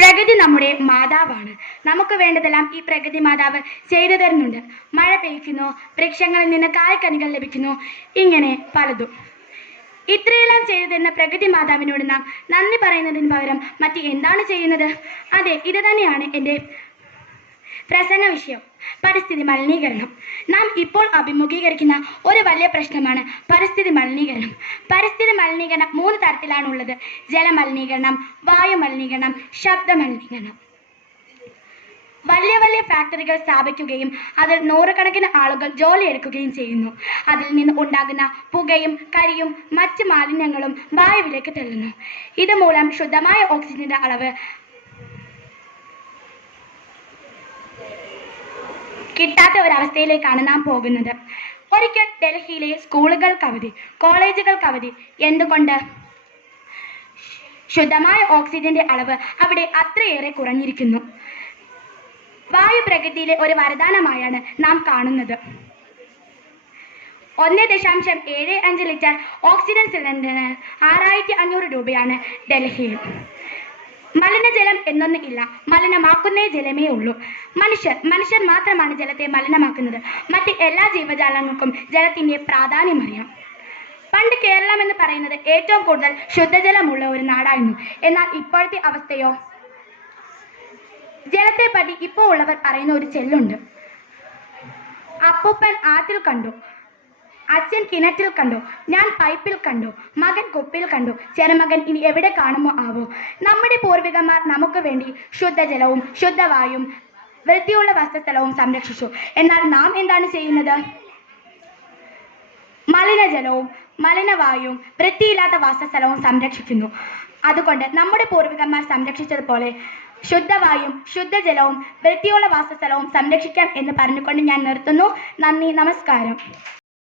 പ്രകൃതി നമ്മുടെ മാതാവാണ്. നമുക്ക് വേണ്ടതെല്ലാം ഈ പ്രകൃതി മാതാവ് ചെയ്തു തരുന്നുണ്ട്. മഴ പെയ്യ്ക്കുന്നു, വൃക്ഷങ്ങളിൽ നിന്ന് കായ്ക്കനികൾ ലഭിക്കുന്നു, ഇങ്ങനെ പലതും. ഇത്രയെല്ലാം ചെയ്തു തരുന്ന പ്രകൃതി മാതാവിനോട് നാം നന്ദി പറയുന്നതിന് പകരം മറ്റ് എന്താണ് ചെയ്യുന്നത്? അതെ, ഇത് തന്നെയാണ് എൻ്റെ പ്രസംഗ വിഷയം: പരിസ്ഥിതി മലിനീകരണം. നാം ഇപ്പോൾ അഭിമുഖീകരിക്കുന്ന ഒരു വലിയ പ്രശ്നമാണ് പരിസ്ഥിതി മലിനീകരണം. പരിസ്ഥിതി മലിനീകരണം 3 തരത്തിലാണുള്ളത്: ജലമലിനീകരണം, വായു മലിനീകരണം, ശബ്ദ മലിനീകരണം. വലിയ വലിയ ഫാക്ടറികൾ സ്ഥാപിക്കുകയും അതിൽ നൂറുകണക്കിന് ആളുകൾ ജോലിയെടുക്കുകയും ചെയ്യുന്നു. അതിൽ നിന്ന് ഉണ്ടാകുന്ന പുകയും കരിയും മറ്റ് മാലിന്യങ്ങളും വായുവിലേക്ക് തള്ളുന്നു. ഇതുമൂലം ശുദ്ധമായ ഓക്സിജന്റെ അളവ് കിട്ടാത്ത ഒരവസ്ഥയിലേക്കാണ് നാം പോകുന്നത്. ഒരിക്കൽ ഡൽഹിയിലെ സ്കൂളുകൾക്ക് അവധി, കോളേജുകൾക്ക് അവധി. എന്തുകൊണ്ട്? ശുദ്ധമായ ഓക്സിജന്റെ അളവ് അവിടെ അത്രയേറെ കുറഞ്ഞിരിക്കുന്നു. വായു പ്രകൃതിയിലെ ഒരു വരദാനമായാണ് നാം കാണുന്നത്. 1.75 ലിറ്റർ ഓക്സിജൻ സിലിണ്ടറിന് 6500 രൂപയാണ് ഡൽഹിയിൽ. മലിനജലം എന്നൊന്നും ഇല്ല, മലിനമാക്കുന്നേ ജലമേ ഉള്ളൂ. മനുഷ്യർ മാത്രമാണ് ജലത്തെ മലിനമാക്കുന്നത്. മറ്റ് എല്ലാ ജീവജാലങ്ങൾക്കും ജലത്തിന്റെ പ്രാധാന്യം അറിയാം. പണ്ട് കേരളം എന്ന് പറയുന്നത് ഏറ്റവും കൂടുതൽ ശുദ്ധജലമുള്ള ഒരു നാടായിരുന്നു. എന്നാൽ ഇപ്പോഴത്തെ അവസ്ഥയോ? ജലത്തെ പറ്റി ഇപ്പോൾ ഉള്ളവർ പറയുന്ന ഒരു ചെല്ലുണ്ട്: അപ്പൂപ്പൻ ആറ്റിൽ കണ്ടു, അച്ഛൻ കിണറ്റിൽ കണ്ടു, ഞാൻ പൈപ്പിൽ കണ്ടു, മകൻ കുപ്പിയിൽ കണ്ടു, ചെറുമകൻ ഇനി എവിടെ കാണുമോ ആവോ. നമ്മുടെ പൂർവികന്മാർ നമുക്ക് വേണ്ടി ശുദ്ധജലവും ശുദ്ധവായും വൃത്തിയുള്ള വസ്തുസ്ഥലവും സംരക്ഷിച്ചു. എന്നാൽ നാം എന്താണ് ചെയ്യുന്നത്? മലിനജലവും മലിനവായുവും വൃത്തിയില്ലാത്ത വാസസ്ഥലവും സംരക്ഷിക്കുന്നു. അതുകൊണ്ട് നമ്മുടെ പൂർവികന്മാർ സംരക്ഷിച്ചതുപോലെ ശുദ്ധവായും ശുദ്ധജലവും വൃത്തിയുള്ള വാസസ്ഥലവും സംരക്ഷിക്കാം എന്ന് പറഞ്ഞുകൊണ്ട് ഞാൻ നിർത്തുന്നു. നന്ദി, നമസ്കാരം.